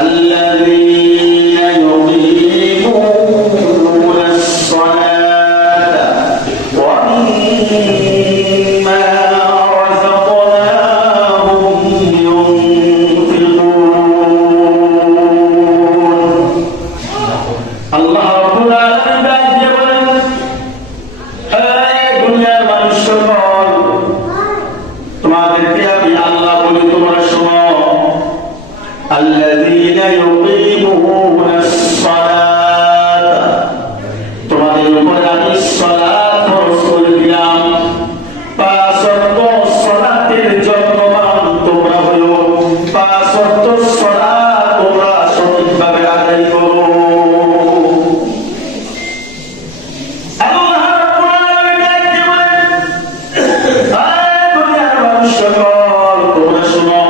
الذين يقيمون الصلاة ومما رزقناهم ينفقون الله رب العالمين বলেন হে দুনিয়ার মানুষ সকল তোমাদেরকে আমি আল্লাহ বলি তোমরা শোনো الذين يقيمون الصلاة তোমাদের উপরে আমি সালাত ফরজ করে দিলাম পাঁচ ওয়াক্ত সালাতের যত্নবান তোমরা হলো পাঁচ ওয়াক্ত সালাত তোমরা সঠিকভাবে আদায় করো আল্লাহ রাব্বুল আলামিন ডাকতে বলেন হে দুনিয়ার মানুষ সকল তোমরা শোনো